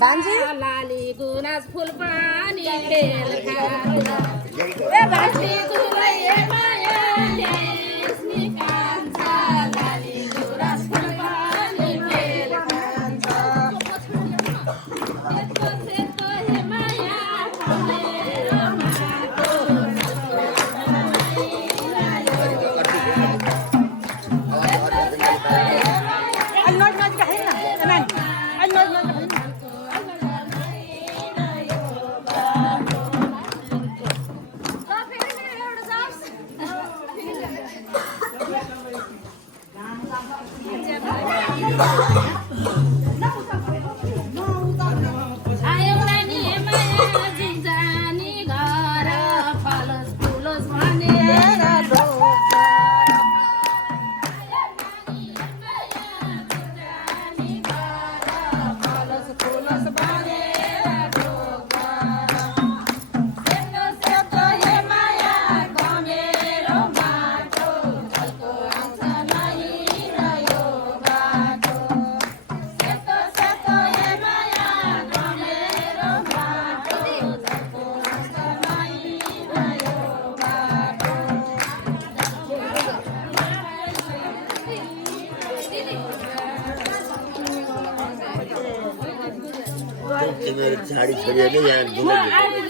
भान्जी लाली गुनास full पानी bell ए भान्जी तुलाई ए माया ल्याइस्नी कान्छा लाली गुनास full पानी बेल सेतो सेतो हे माया मेरो माटो आयो नानी माया जिन्जानी घर फलोस फुलोस भनेर मेरी साड़ी छोड़ी है यहाँ